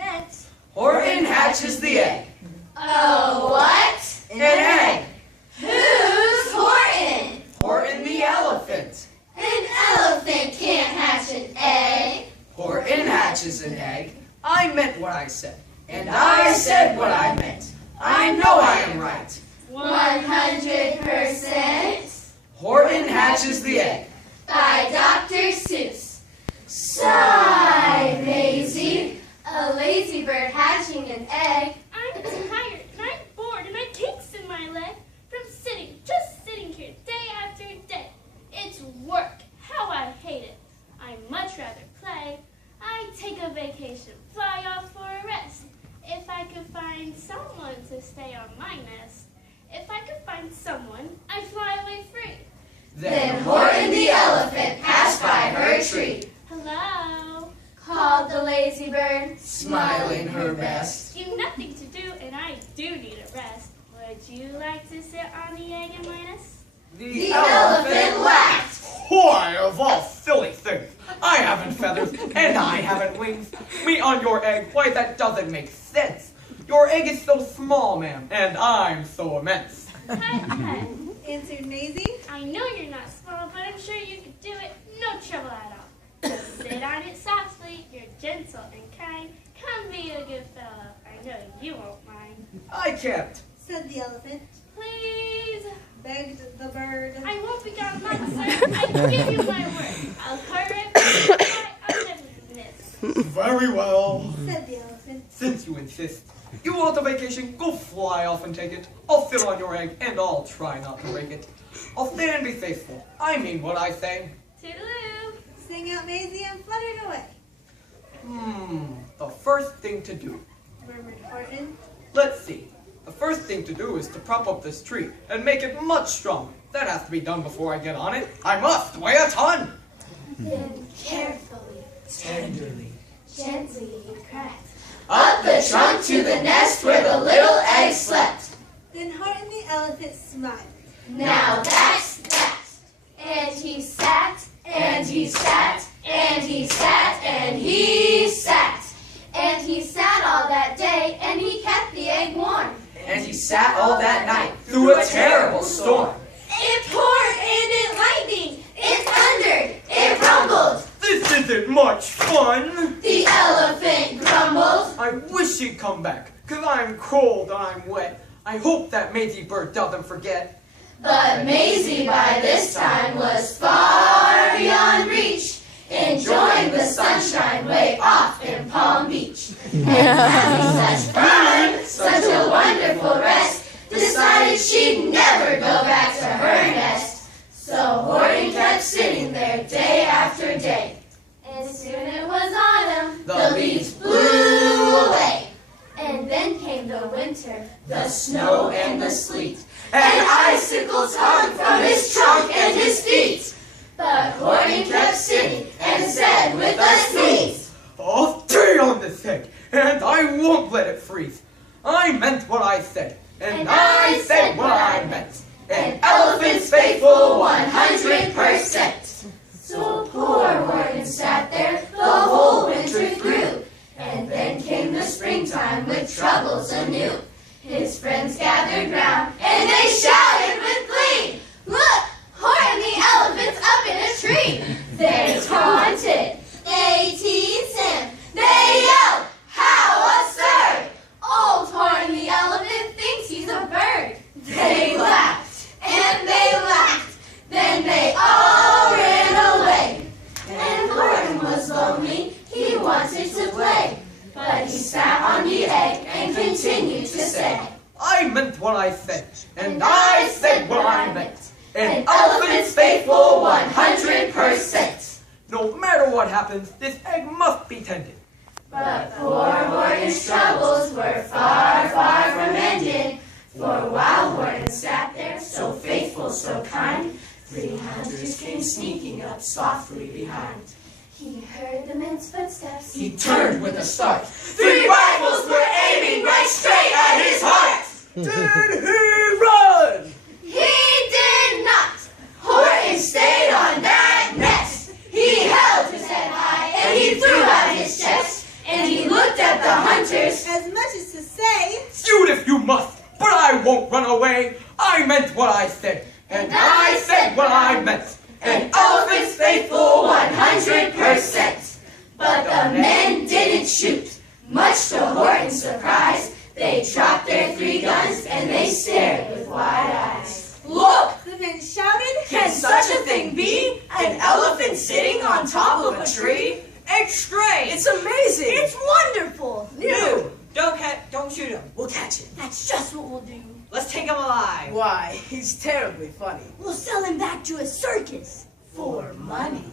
presents Horton hatches the egg. Oh, what? An egg. Who's Horton? Horton the elephant. An elephant can't hatch an egg. Horton hatches an egg. I meant what I said. And I said what I meant. I know I am right. 100%. Horton hatches the egg. By Dr. Seuss. Sigh, Maisie. A lazy bird hatching an egg. I'm tired and I'm bored and I kicks in my leg from just sitting here day after day. It's work. How I hate it. I'd much rather play. I'd take a vacation, fly off for a rest. If I could find someone to stay on my nest. If I could find someone, I'd fly away free. Then Horton the elephant passed by her tree. Hello. Called the lazy bird. Smiling her best. You've nothing to do and I do need a rest. Would you like to sit on the egg in my nest? The elephant laughed. Why, of all silly things, I haven't feathers and I haven't wings. Me on your egg, why that doesn't make sense. Your egg is so small, ma'am, and I'm so immense. Hi. Answered Maisie. I know you're not small, but I'm sure you could do it. No trouble at all. Just sit on it softly. You're gentle and kind. Come be a good fellow. I know you won't mind. I can't. Said the elephant. Please. Begged the bird. I won't be gone long, sir. I give you my word. I'll hurry. I'll never miss. Very well. Said the elephant. Since you insist, you want a vacation, go fly off and take it. I'll sit on your egg and I'll try not to break it. I'll stay and be faithful. I mean what I say. Toodaloo. Sang out Maisie and fluttered away. The first thing to do. Murmured Horton. Let's see. The first thing to do is to prop up this tree and make it much stronger. That has to be done before I get on it. I must weigh a ton. Then carefully, Tenderly. gently he cracked Up the trunk to the nest where the little egg slept. Then Horton the elephant smiled. Now that's that. And he sat, and he sat, and he sat, and he sat. And he sat all that day, and he kept the egg warm. And he sat all that night through a terrible storm. It poured and it lightning, it thundered, it rumbled. This isn't much fun. The elephant grumbled. I wish he'd come back, 'cause I'm cold and I'm wet. I hope that Maisie bird doesn't forget. But Maisie by this time was far beyond reach, enjoying the sunshine way off in Palm Beach. And having such fun, such a wonderful rest, decided she'd never go back to her nest. So Horton kept sitting there day after day. And soon it was autumn, the leaves blew away. And then came the winter, the snow and the sleet, and icicles hung from his trunk and his feet. But Horton kept sitting and said with a sneeze, I'll stay on this egg, and I won't let it freeze. I meant what I said, and I said what I meant. an elephant's faithful 100%. So poor Horton sat there the whole winter through. And then came the springtime with troubles anew. His friends gathered round and they shouted with glee, "Look, Horton the elephant's up in a tree!" They taunted, they teased him, they yelled, "How absurd! Old Horton the elephant thinks he's a bird." They laughed and they laughed, then they all ran away. And Horton was lonely, he wanted to play, but he sat on the egg and continued to say, I meant what I said, and I said what I meant. "An elephant's faithful 100%. No matter what happens, this egg must be tended. But poor Horton's troubles were far, far from ended. For while Horton sat there, so faithful, so kind, 3 hunters came sneaking up softly behind. He heard the men's footsteps. He turned with a start. 3 rifles were aiming right straight at his heart. Did he run? He did not. Horton stayed on that nest. He held his head high and he threw out his chest. And he looked at the the hunters. as much as to say, Shoot if you must, but I won't run away. I meant what I said, and I said what I meant. An elephant's faithful 100%. But the men didn't shoot. Much to Horton's surprise, they dropped their 3 guns and they stared with wide eyes. Look! the men shouted, Can such a thing be? An elephant sitting on top of a tree? It's strange. It's amazing! It's wonderful. new! Don't shoot him. We'll catch him. That's just what we'll do. Let's take him alive. Why, he's terribly funny. We'll sell him back to a circus. For money.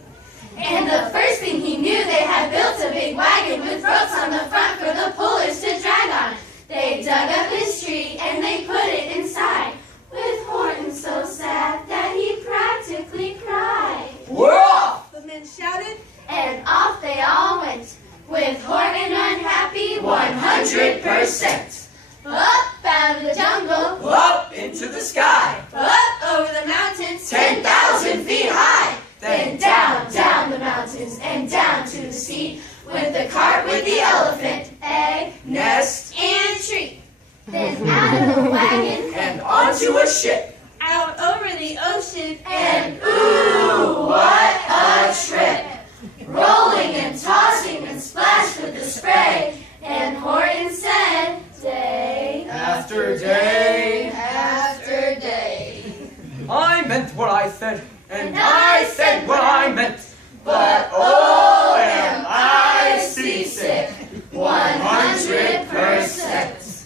And the first thing he knew, they had built a big wagon with ropes on the front for the pullers to drag on. They dug up his tree and they put it inside, with Horton so sad that he practically cried. We're off! the men shouted, And off they all went, with Horton unhappy 100%. Up out of the jungle, Up into the sky. up over the mountains, 10,000 feet high. then down, down the mountains, and down to the sea, with the cart with the elephant, egg, Nest and tree. Then out of the wagon, and onto a ship. out over the ocean, and ooh, what a trip! Rolling and tossing and splashed with the spray, and Horton said, day After day, after day. I meant what I said, and I said what I meant. But oh, am I seasick, 100%.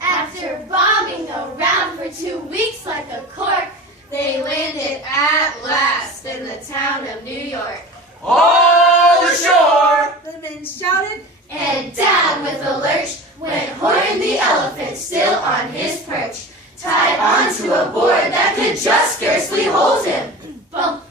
After bombing around for 2 weeks like a cork, they landed at last in the town of New York. All ashore! the men shouted, And down with a lurch went Horton the elephant, still on his perch, tied onto a board that could just scarcely hold him. Bump!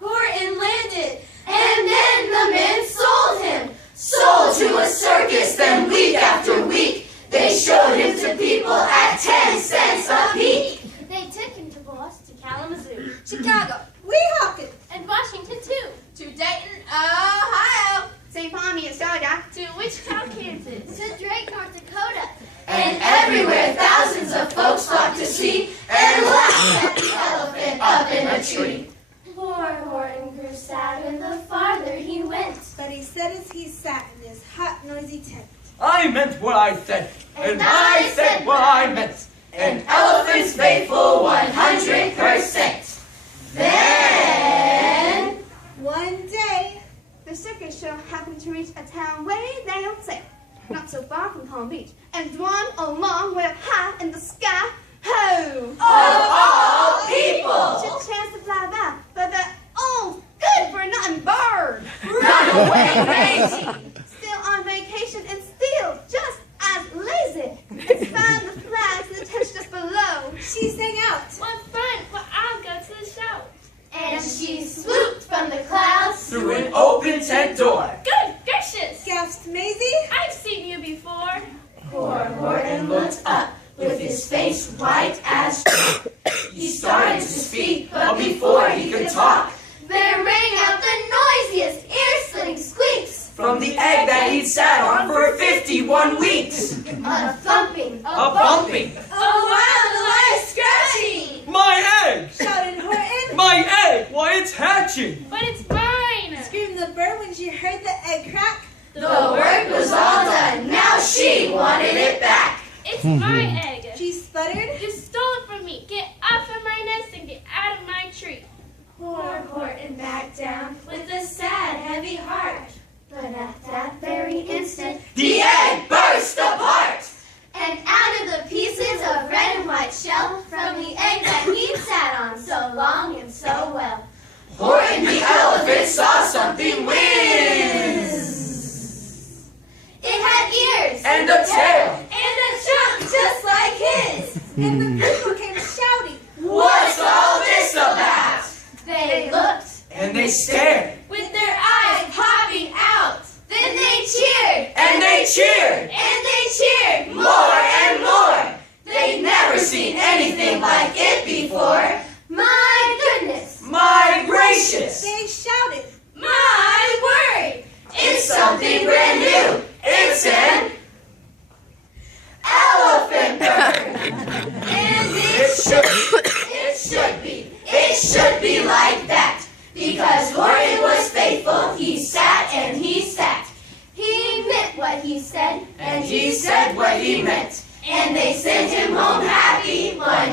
Horton landed, and then the men sold him. Sold to a circus, then week after week, they showed him to people at 10 cents a peek. They took him to Boston, Kalamazoo, Chicago, Weehawken, and Washington too. To Dayton, Ohio, St. Paul, Minnesota, to Wichita, Kansas, to Drake, North Dakota. and everywhere thousands of folks flocked to see and laugh at the elephant up in a tree. Poor Horton grew sadder the farther he went. but he said as he sat in his hot, noisy tent, I meant what I said, and I said what I meant. An elephant's faithful 100%. Then, one day, The circus show happened to reach a town way down south, not so far from Palm Beach, and one along way up high in the sky, ho! of all people, Took a chance to fly by, but that old good for nothing bird, run away crazy. still on vacation and still just as lazy. It's found the flags in the tents just below. she sang out, What fun! Well, I'll go to the show. And she swooped from the clouds Through an open tent door. Good gracious! gasped Maisie, I've seen you before. Poor Horton looked up with his face white as chalk. He started to speak, but before he could talk, there rang out the noisiest, ear-splitting squeaks. From the egg that he'd sat on for 51 weeks. A thumping, A bumping. a wild, alive scratching. My egg! shouted Horton, My egg! Why, it's hatching! But it's mine! screamed the bird when she heard the egg crack, The work was all done, now she wanted it back. It's my egg! she sputtered, You stole it from me! Get off of my nest and get out of my tree! Poor Horton backed down with a sad, heavy heart. But at that very instant, The egg burst apart. and out of the pieces of red and white shell from the egg that he'd sat on so long and so well, Horton the elephant saw something whiz. it had ears And a tail. and a trunk just like his. and the people came shouting, What's all this about? They looked And they stared. with their eyes popping out. Then they cheered And they cheered. and they cheered More and more. They'd never seen anything like it before. My goodness, My gracious. they shouted, my word, it's something brand new. It's an be like that. Because Horton was faithful, he sat and he sat. He meant what he said, And he said what he meant. And they sent him home happy one